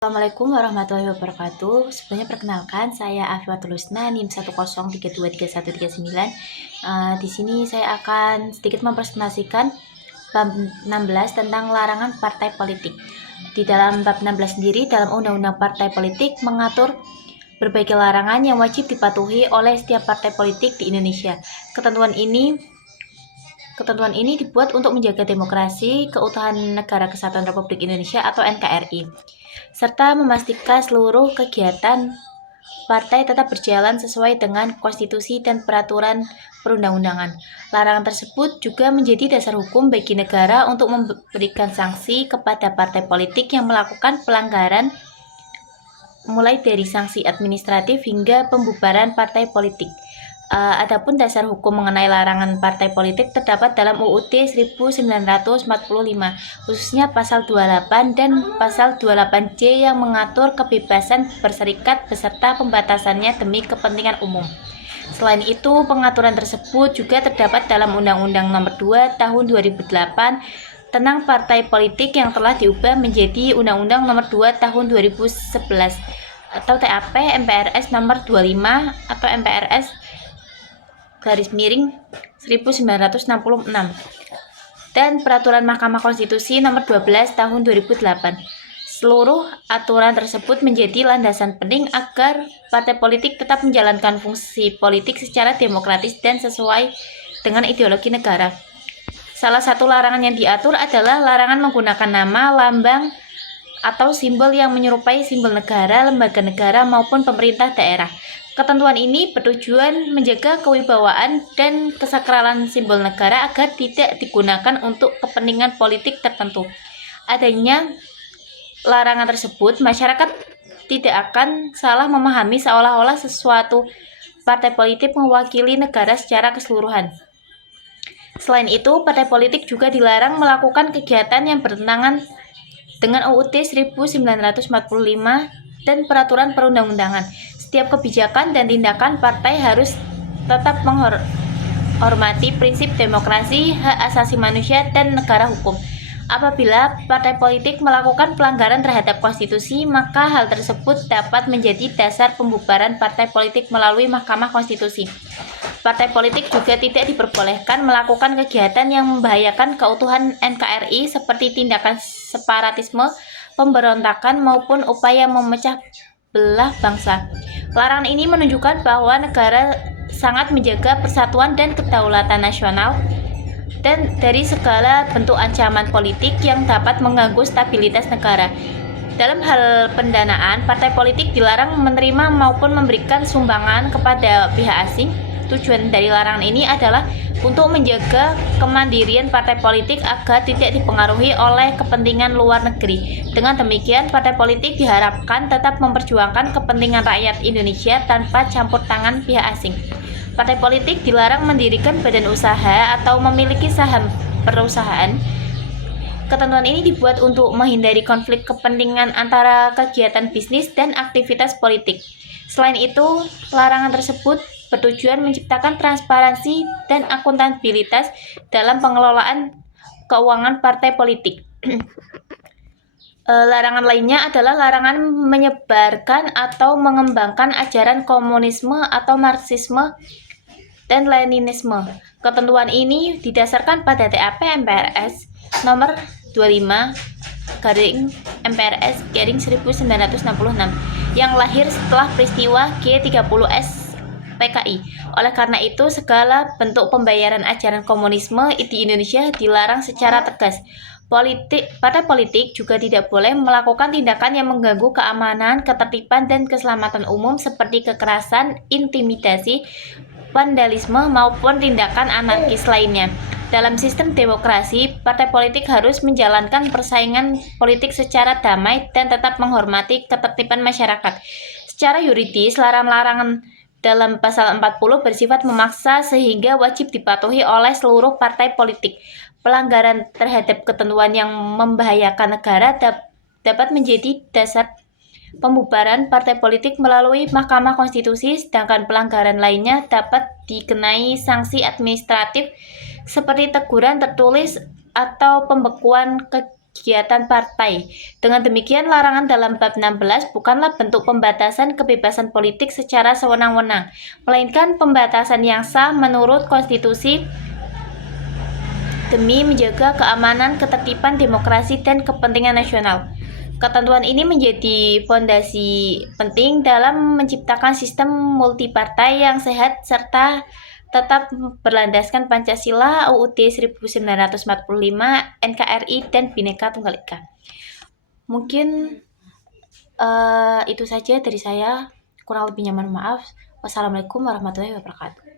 Assalamualaikum warahmatullahi wabarakatuh. Sebelumnya perkenalkan, saya Afiwatul Husna, NIM 103233139. Di sini saya akan sedikit mempresentasikan bab 16 tentang larangan partai politik. Di dalam bab 16 sendiri, dalam Undang-Undang Partai Politik mengatur berbagai larangan yang wajib dipatuhi oleh setiap partai politik di Indonesia. Ketentuan ini dibuat untuk menjaga demokrasi, keutuhan Negara Kesatuan Republik Indonesia atau NKRI, serta memastikan seluruh kegiatan partai tetap berjalan sesuai dengan konstitusi dan peraturan perundang-undangan. Larangan tersebut juga menjadi dasar hukum bagi negara untuk memberikan sanksi kepada partai politik yang melakukan pelanggaran, mulai dari sanksi administratif hingga pembubaran partai politik. Adapun dasar hukum mengenai larangan partai politik terdapat dalam UUD 1945, khususnya pasal 28 dan pasal 28J yang mengatur kebebasan berserikat beserta pembatasannya demi kepentingan umum. Selain itu, pengaturan tersebut juga terdapat dalam Undang-Undang Nomor 2 Tahun 2008 tentang partai politik yang telah diubah menjadi Undang-Undang Nomor 2 Tahun 2011 atau TAP MPRS Nomor 25 atau MPRS _1966 dan Peraturan Mahkamah Konstitusi Nomor 12 Tahun 2008. Seluruh aturan tersebut menjadi landasan penting agar partai politik tetap menjalankan fungsi politik secara demokratis dan sesuai dengan ideologi negara. Salah satu larangan yang diatur adalah larangan menggunakan nama, lambang, atau simbol yang menyerupai simbol negara, lembaga negara, maupun pemerintah daerah. Ketentuan ini bertujuan menjaga kewibawaan dan kesakralan simbol negara agar tidak digunakan untuk kepentingan politik tertentu. Adanya larangan tersebut, masyarakat tidak akan salah memahami seolah-olah sesuatu partai politik mewakili negara secara keseluruhan. Selain itu, partai politik juga dilarang melakukan kegiatan yang bertentangan dengan UUD 1945 dan peraturan perundang-undangan. Setiap kebijakan dan tindakan partai harus tetap menghormati prinsip demokrasi, hak asasi manusia, dan negara hukum. Apabila partai politik melakukan pelanggaran terhadap konstitusi, maka hal tersebut dapat menjadi dasar pembubaran partai politik melalui Mahkamah Konstitusi. Partai politik juga tidak diperbolehkan melakukan kegiatan yang membahayakan keutuhan NKRI seperti tindakan separatisme, pemberontakan, maupun upaya memecah belah bangsa. Larangan ini menunjukkan bahwa negara sangat menjaga persatuan dan kedaulatan nasional dan dari segala bentuk ancaman politik yang dapat mengganggu stabilitas negara. Dalam hal pendanaan, partai politik dilarang menerima maupun memberikan sumbangan kepada pihak asing. Tujuan dari larangan ini adalah untuk menjaga kemandirian partai politik agar tidak dipengaruhi oleh kepentingan luar negeri. Dengan demikian, partai politik diharapkan tetap memperjuangkan kepentingan rakyat Indonesia tanpa campur tangan pihak asing. Partai politik dilarang mendirikan badan usaha atau memiliki saham perusahaan. Ketentuan ini dibuat untuk menghindari konflik kepentingan antara kegiatan bisnis dan aktivitas politik. Selain itu, larangan tersebut bertujuan menciptakan transparansi dan akuntabilitas dalam pengelolaan keuangan partai politik. Larangan lainnya adalah larangan menyebarkan atau mengembangkan ajaran komunisme atau Marxisme dan Leninisme. Ketentuan ini didasarkan pada TAP MPRS nomor 25 MPRS 1966 yang lahir setelah peristiwa G30S PKI. Oleh karena itu, segala bentuk pembayaran ajaran komunisme di Indonesia dilarang secara tegas. Partai politik juga tidak boleh melakukan tindakan yang mengganggu keamanan, ketertiban, dan keselamatan umum seperti kekerasan, intimidasi, vandalisme, maupun tindakan anarkis lainnya. Dalam sistem demokrasi, partai politik harus menjalankan persaingan politik secara damai dan tetap menghormati ketertiban masyarakat. Secara yuridis, larangan dalam pasal 40 bersifat memaksa sehingga wajib dipatuhi oleh seluruh partai politik. Pelanggaran terhadap ketentuan yang membahayakan negara dapat menjadi dasar pembubaran partai politik melalui Mahkamah Konstitusi, sedangkan pelanggaran lainnya dapat dikenai sanksi administratif seperti teguran tertulis atau pembekuan kegiatan partai. Dengan demikian, larangan dalam bab 16 bukanlah bentuk pembatasan kebebasan politik secara sewenang-wenang, melainkan pembatasan yang sah menurut konstitusi demi menjaga keamanan, ketertiban, demokrasi, dan kepentingan nasional. Ketentuan ini menjadi fondasi penting dalam menciptakan sistem multipartai yang sehat serta tetap berlandaskan Pancasila, UUD 1945, NKRI, dan Bhinneka Tunggal Ika. Mungkin itu saja dari saya. Kurang lebihnya mohon maaf. Wassalamualaikum warahmatullahi wabarakatuh.